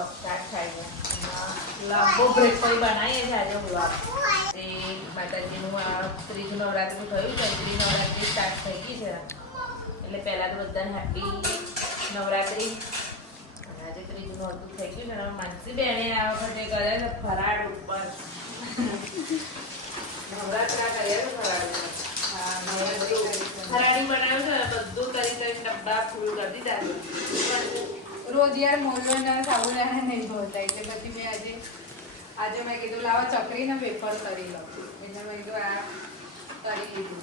Blog start થાય છે. લાંબો બ્રેક પછી બનાવીએ છીએ આજે બ્લોગ. તે માતાજીનું આ ત્રીજું નવરાત્રિ થયું છે, ત્રીજી નવરાત્રિ સ્ટાર્ટ થઈ ગઈ છે. એટલે પહેલાં તો બધાને હેપી નવરાત્રિ. અને આજે ત્રીજું નોરતું થઈ ગયું છે. માનસી બેને આ વખતે કરે છે ફરાળ ઉપર નવરાત્રા કર્યા છે ફરાળ ઉપર. ફરાળી બનાવ્યું છે, બધું કરી ડબ્બા ફૂલ કરી દીધા છે. રોજ યાર મોરલોના સાબુદાણા નહીં હોતા એટલે પછી મેં આજે મેં કીધું લાવો ચકરીને વેફર કરી લઉં એટલે મેં કીધું આ કરી લીધું.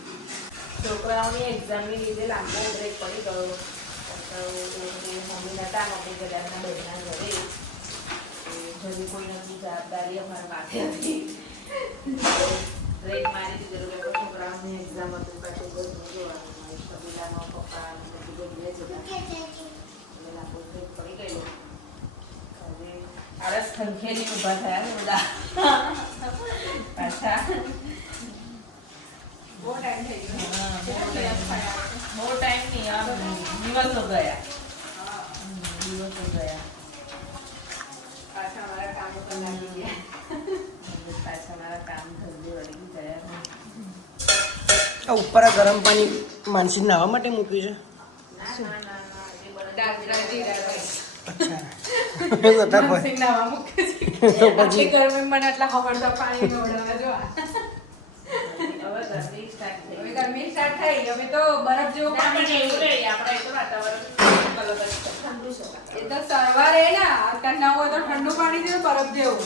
છોકરાઓની એક્ઝામની લીધે લાંબો બ્રેક પડી ગયો. મમ્મી નતા મમ્મી બધાના બહેના ઘરે હજી કોઈ નથી, જવાબદારી અમારા માથે હતી. બ્રેક મારી દીધેલું કે છોકરાઓની એક્ઝામ હતું, પાછું બધું જોવાનું કબીલામાં પપ્પા બધું બે જતા એટલે લાંબો બ્રેક પડી ગયેલો. હવે આળસ ખંખેરી ઊભા થયા ને બધા પાછા. બહુ ટાઈમ થઈ ગયો. બહુ ટાઈમ નહીં, આમ દિવસો ગયા. દિવસો ગયા. પાછા અમારા કામો પર લાગી ગયા. પાછા મારા કામ ધંધે વળી ગયા. ઉપર આ ગરમ પાણી માનસી નાહવા માટે મૂક્યું છે. ના ના ના ના, એ બને દાદરા જીરા રાઈસ. અચ્છા એવું હતા ભાઈ. માનસિંગ નાવા મૂકે છે. તો પછી આટલી ગરમી મને આટલા હવળતા પાણી નવડાવવા જો. હવે ગરમી સ્ટાર્ટ થઈ હવે ગઈ. ગરમી સ્ટાર્ટ થઈ. હવે તો બરફ જેવું ના, પાણી પણ એવું છે. નહીં, આપણે એ તો વાતાવરણ અલગ જ છે, ઠંડુ છે. એ તો સવારે ને અત્યારે નવ હોય તો ઠંડુ પાણી છે બરફ જેવું.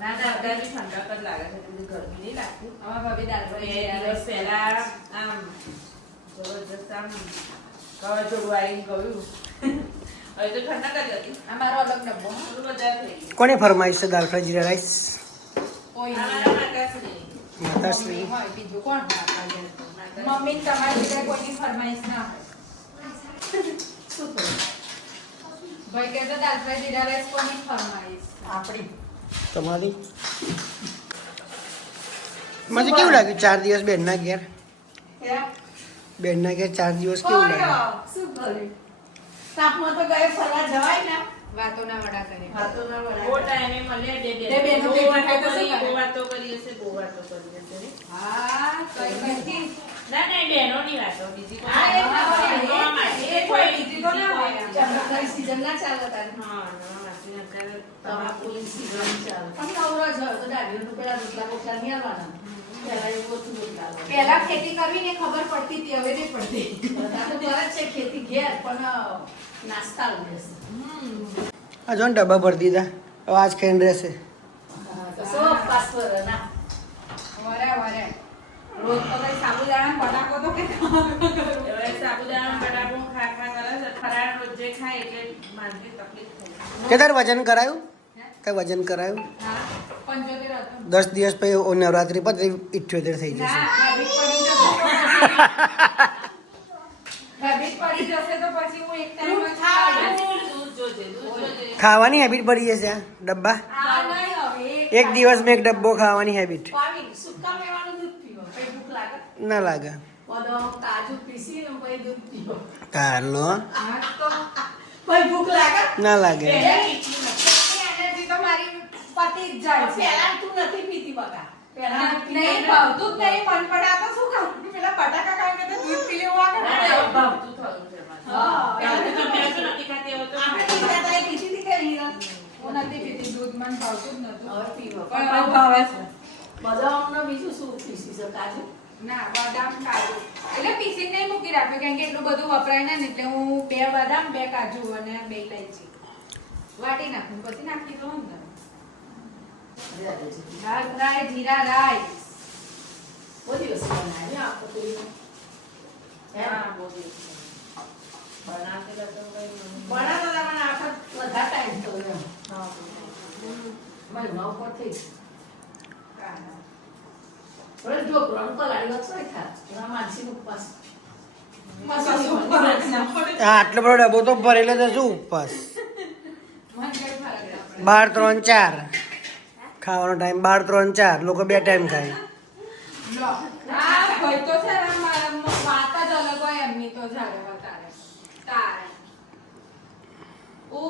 ના ના, અત્યારે બી ઠંડક જ લાગે છે, એટલી ગરમી નહીં લાગતી. અમારા ભાભી દાળ બે ભાઈ દિવસ પહેલા આમ જબરજસ્ત આમ કવાચોડું આવીને ગયું. હવે તો ઠંડક જ હતી. આ મારો અલગ ડબ્બો. થોડું વધારે થઈ ગયું. કોને ફરમાઈશ છે દાલ ફ્રાય જીરા રાઈસ? કોઈ અમારા માતાશ્રી. માતાશ્રી. મમ્મી હોય બીજું કોણ હોય આપણા ઘરે? મમ્મી ને તમારી સિવાય કોઈની ફરમાઈશ ના હોય. શું થયું? ભાઈ કે તો દાળ ફ્રાય જીરા રાઈસ કોની ફરમાઈશ? આપણી. તમારી મને કેવું લાગ્યું 4 દિવસ બેનના ઘેર? બેનના ઘેર 4 દિવસ કેવું લાગ્યું? શું કર્યું? તાપમાં તો ગયે ફરવા જવાય ને. વાતોના વડા કરે. બહુ ટાઈમે મળ્યા બે બે બહેનો ભેગા થાય તો શું કરે? બહુ વાતો કરી હશે, બહુ વાતો કરી હશે ને. હા કઈ કઈથી ના ના, એ બહેનોની વાતો, બીજી કોઈ હા, એ ના હોય. નવા માસી, એ કોઈ બીજી તો ના હોય. કોઈ સીઝન ના ચાલે તારે. હા, નવા માસીને અત્યારે તમાકુની season ચાલે. પહેલા ખેતી કરવી ને ખબર પડતી હતી, હવે નહીં પડતી. આ જો ને ડબ્બા ભરી દીધા. હવે આજ ખાઈને રહેશે. વરે વરે. રોજ તો કઈ સાબુદાણા બટાકો તો કે હવે સાબુદાણા બટાકું ખા ખા કરે છે. ફરાળ રોજે ખાય એટલે માનસિક તકલીફ થાય. કે તાર વજન કરાયું? કઈ વજન કરાયું? હા 75 હતો. 10 દિવસ પછી નવરાત્રી પછી 78 થઈ ના જશે. હેબિટ પડી જશે તો પછી હું એક ટાઈમ જ દૂધ જોજે, દૂધ જોજે. ખાવાની હેબિટ પડી જશે આ ડબ્બા. આ નહીં હવે એક દિવસમાં એક ડબ્બો ખાવાની હેબિટ સુકા મેવાનું દૂધ પીવો પછી ભૂખ લાગે. ના લાગે. બદામ કાજુ પીસીને પછી દૂધ પીવો. કારનો હા તો પછી ભૂખ લાગે. ના લાગે. એનર્જી તો મારી પતી જ જાય છે. પેલા તું નથી પીતી બકા. પેલા નહીં ભાવતું જ નહીં મન પડે આ તો શું ખાવું? પેલા બટાકા ખાઈને તો દૂધ પી લેવું આ ના, કરે. ના, હવે ભાવતું થયું છે મારે. હા. પહેલા તો તમે હજુ નથી ખાતી, હવે તો આપણે ખાતી. પીતા હતા એ પીતી હતી કે હીરા? હું નથી પીતી દૂધ મને ભાવતું જ નતું. હવે પીવો. પણ હવે ભાવે છે. બદામનો બીજું શું પીસી છે? કાજુ? ના બદામ કાજુ એટલે પીસીને નહીં મૂકી રાખ્યું કારણ કે એટલું બધું વપરાય ને એટલે હું 2 બદામ 2 કાજુ અને 2 ઇલાયચી વાટી નાખું પછી નાખી દઉં ને દાળ ફ્રાય જીરા રાઈસ. બહુ દિવસ બનાવ્યો આ પકોડીનો. હા, બહુ દિવસ. બનાવેલા તો કઈ મને- બનાવતા હતા પણ આખો વધારે ટાઈમ થયો એમ. હા. મહિના ઉપર થઈ ગયું. હવે ઢોકળો ને પલાળી વખત થાય. એમાં માનસીનો ઉપવાસ. આ આટલો બધો ડબ્બો તો ભરેલો છે શું ઉપવાસ? મને કઈ ફરક ના પડે. 12 3 4 ખાવાનો ટાઈમ 12 3 4 લોકો 2 ટાઈમ ખાય. લો. હા ભાઈ તો છે ને મારા વાત જ અલગ હોય એમની તો જાણે વધારે તારે ઓ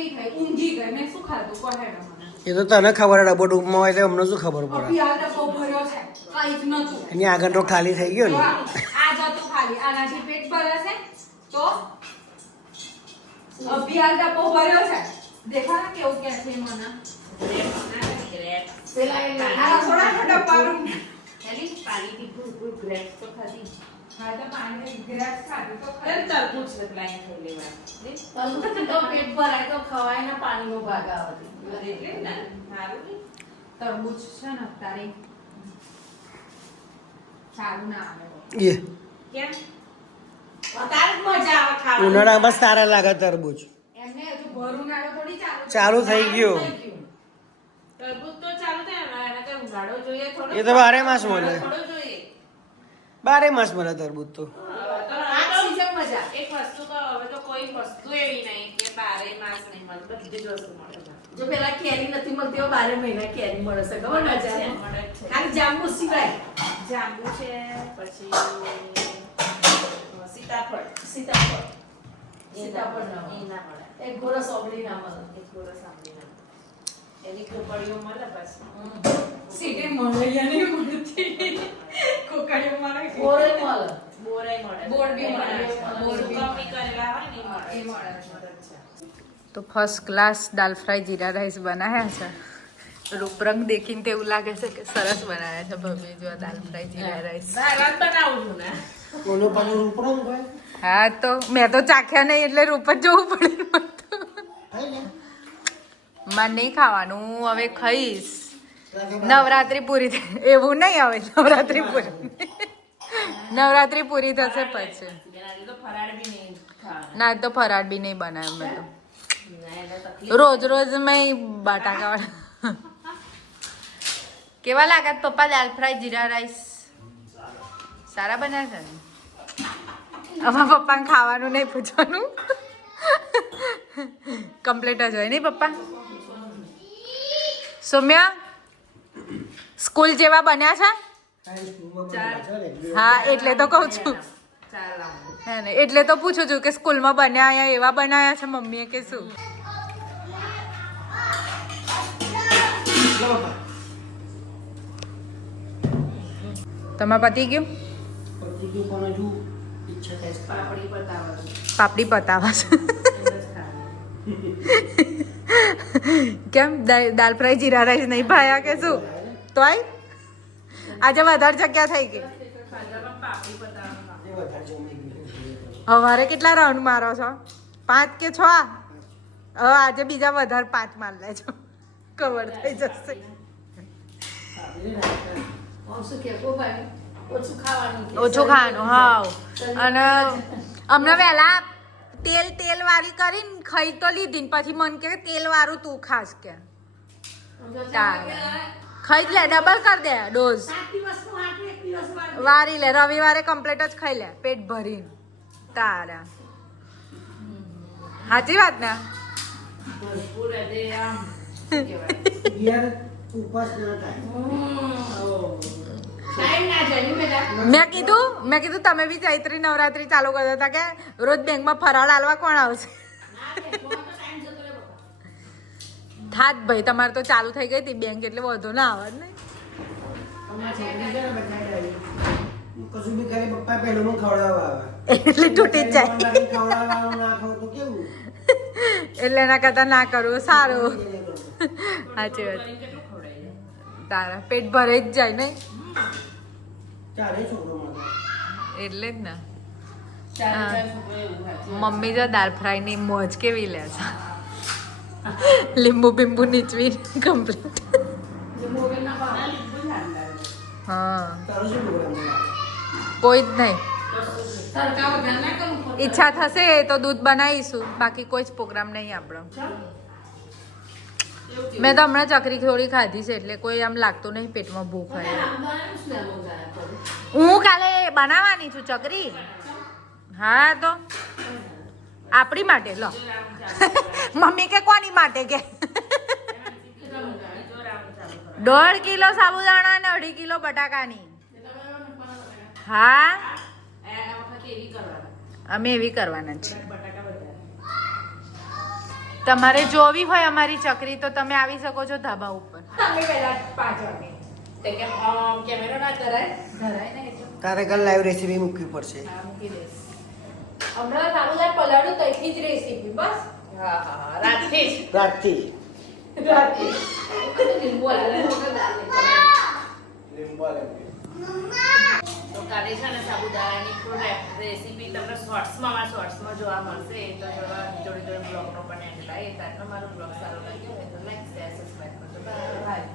ફ્રી થઈ ઊંઘી ગઈ મેં શું ખાધું કહે મને એ તો તને ખબર ડબ્બો ડૂબમાં હોય તો અમને શું ખબર પડે અભિયાલ ડબ્બો ભર્યો છે કઈ જ નતું એની આગળ તો ખાલી થઈ ગયો ને આ જતું ખાલી આનાથી પેટ ભરાશે તો અભિયાલ ડબ્બો ભર્યો છે દેખા ને કેવું કે છે મને પેલા એ આ થોડા થોડા પારું પાણીથી ભૂર ગ્રેપ્સ તો ખાધી હા તો પાણી ગ્રેપ્સ ખાધું તો અરે તરબૂચ છે પેલા અહીંયા ખાઈ લેવા તરબૂચ તો પેટ ભરાય તો ખવાય ને પાણીનો ભાગ આવે એટલે ને સારું ને તરબૂચ છે ને અત્યારે સારું ના આવે એ કેમ વધારે જ મજા આવે ખાવાની ઉનાળામાં સારા લાગે તરબૂચ એમને હજુ ભર ઉનાળો થોડી ચાલુ થઈ ગયો તરબૂચ તો ચાલુ થાય ને એના કઈ ઉનાળો જોઈએ થોડો એ તો બારે માસ મળે થોડો જોઈએ બારે માસ મળે તરબૂચ તો આ સીઝન મજા એક વસ્તુ તો હવે તો કોઈ વસ્તુ એવી નહીં કે બારે માસ નહીં મળે બધી જ વસ્તુ મળે જો પેલા કેરી નથી મળતી હવે 12 મહિના કેરી મળે છે ખબર મળે મજા છે, આવે? મળે છે. ખાલી જાંબુ સિવાય જાંબુ છે પછી સીતાફળ સીતાફળ એ સીતાફળ ના ના મળે. એ મળે. ના મળે એક ગોરસ ઓગળી ના મળે એક થોડો સાંભળી ના મળે. એની ખોપડીઓ મળે પછી સીધે મળે યા નહીં મળતી કોકડીઓ મળે કે? ગોરે મળે બોરાઈ મળે બોર બી મળે. બોર બોર બી. સુકવણી કરેલા હોય ને એ મળે. મળે છે. તો ફર્સ્ટ ક્લાસ દાલ ફ્રાય જીરા રાઈસ બનાવ્યા છે રૂપરંગ દેખીને તો એવું લાગે છે કે સરસ બનાવ્યા છે ભવ્ય જો દાલ ફ્રાય જીરા રાઈસ દાળ બનાવું છું ને ઓલો પાછો ઉપરો હોય હા તો મેં તો ચાખ્યા નહીં એટલે રૂપ જ જોવું પડે મને તો. મારે નહીં ખાવાનું હું હવે ખાઈશ નવરાત્રી પૂરી થાય એવું નહીં આવે નવરાત્રી પૂરી થશે પછી એના લીધે ફરાળ બી નહીં ખાવાનું. ના તો ફરાળ બી નહીં બનાવ્યો મેં તો ના, એને તકલીફ રોજ રોજ મેં બટાકા વડા કેવા લાગત પપ્પા દાલ ફ્રાય જીરા રાઈસ સારા બન્યા છે ને હવે પપ્પાને ખાવાનું નહીં પૂછવાનું કમ્પ્લીટ જ હોય નહીં પપ્પા સૌમ્યા સ્કૂલ જેવા બન્યા છે હા એટલે તો કહું છું ચાર રાઉન્ડ. હે ને એટલે તો પૂછું છું કે સ્કૂલમાં બન્યા એવા બનાયા છે મમ્મીએ કે શું તમારે પતી ગયું પાપડી પતાવવાનું. પાપડી પતાવા છે એમ જ ખાવાનું. કેમ દાલ ફ્રાય જીરા રાઈસ નહીં ભાયા કે શું તોય આજે વધારે જગ્યા થઈ ગઈ ખાધવામાં પાપડી પતાવવાનું. હવારે કેટલા રાઉન્ડ મારો છો 5 કે 6 હવે આજે બીજા વધારે 5 માર લેજો કવર થઈ જશે શું કે ભાઈ ઓછું ખાવાનું કે ઓછું ખાવાનું હા અને હમણાં વહેલા તેલ વાળી કરીને ખાઈ તો લીધી ને પછી મન કે તેલ વાળું તું ખાસ કે ખાઈ જ લે ડબલ કરી દે ડોઝ 7 દિવસનું હાટું એક દિવસ વાળું. વારી લે રવિવારે કમ્પ્લીટ જ ખાઈ લે પેટ ભરીને તારા સાચી વાત ને ભરપૂર એટલે આમ શું કહેવાય? ઉપવાસ ના થાય ટાઈમ ના જાય ને બેટા મેં કીધું તમે બી ચૈત્રી નવરાત્રી ચાલુ કરતા હતા કે રોજ બેંકમાં ફરાળ આલવા કોણ આવશે ના બે તો ટાઈમ જતો રહે બાપા. થાત ભાઈ તમારે તો ચાલુ થઈ ગઈ હતી બેંક એટલે વધુ ના આવે ને અમારી છોકરી છે ને બધા ડાળી. કશું બી કરે પપ્પા પહેલું મને ખવડાવવા આવે એટલે તૂટી જ જાય ખવડાવવાનું ના ખાવ તો કેવું એટલે એના કરતા ના કરવું સારું એને કરવું. સાચી વાત કરીને કેટલું ખવડાવી દે? તારા પેટ ભરાઈ જ જાય ને ચાલે છોકરો માટે એટલે જ ને ચાર છોકરો એવું સાચી વાત. મમ્મી જો દાલ ફ્રાય ની મોજ કેવી લે છે લીંબુ બીંબુ નીચવી કમ્પ્લીટ જે મોબાઈલ ના ભાવે. ના, લીંબુ જ સારું લાગે. હા તારો શું પ્રોગ્રામ છે કોઈ જ નહીં તડકા વગર ના કરવું પડે. ઈચ્છા થશે તો દૂધ બનાવીશું બાકી કોઈ જ પ્રોગ્રામ નહીં આપણો મેં તો હમણાં ચકરી થોડી ખાધી છે એટલે કોઈ આમ લાગતું નહીં પેટમાં ભૂખ હોય રામદાન શું લેવું જાય કરું? હું કાલે બનાવવાની છું ચકરી હા તો આપણી માટે લો મમ્મી કે કોની માટે કે 1.5 કિલો સાબુદાણા અને 2.5 કિલો બટાકાની હા આ વખતે એવી કરવાની. અમે એવી કરવાના છીએ બટાકા વધારે. તમારે જોવી હોય અમારી ચકરી તો તમે આવી શકો છો ધાબા ઉપર. તમે પહેલા 5 વાગે તે કે કેમેરો ના કરાય ધરાય ને એટલે તારે કાલ લાઈવ રેસીપી મૂકવી પડશે. હા મૂકી દઈશ. હમણાં સાબુદાણા પલાળ્યું તઈથી જ રેસીપી બસ હા હા હા રાતથી જ રાતથી રાતે લીંબુ હલાવે તો કાલે છે ને સાબુદાણાની ફૂલ રેસીપી તમને શોર્ટ્સમાં જોવા મળશે. તો જોડે જોડે બ્લોગનો પણ એન્ડ લાવીએ. તારનો મારો બ્લોગ સારો લાગ્યો હોય તો લાઈક શેર સબસ્ક્રાઈબ કરજો. બાય.